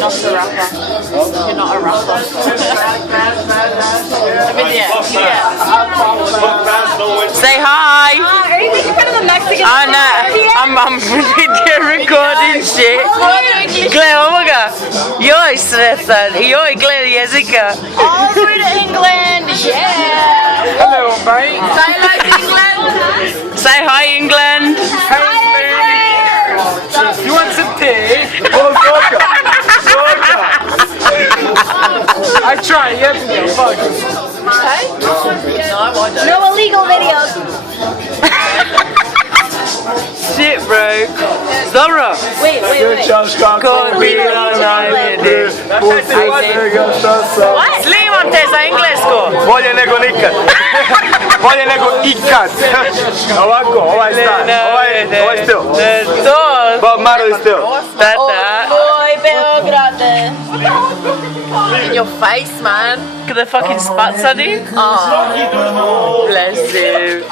not a rapper. You're not a rapper. Say hi. Are you making fun of the Mexican? I know. I'm video recording shit. Gleda, ovoga. Joj sretan. Joj, gleda jezika. All through to England. Yeah. Hello, mate. Say hello to England. Say hi, England. You want some tea? I try, yeah, fuck. No illegal videos. Shit, bro. Zara. Wait. Could be What? Slimam te za englesko. Bolje nego nikad. Bolje nego ikad. Ovako, ovaj stan. Ovaj stil. To. Bob Marley stil. Tata. Moj Beograde. In your face, man. Look at the fucking spots on him. Oh. Bless you.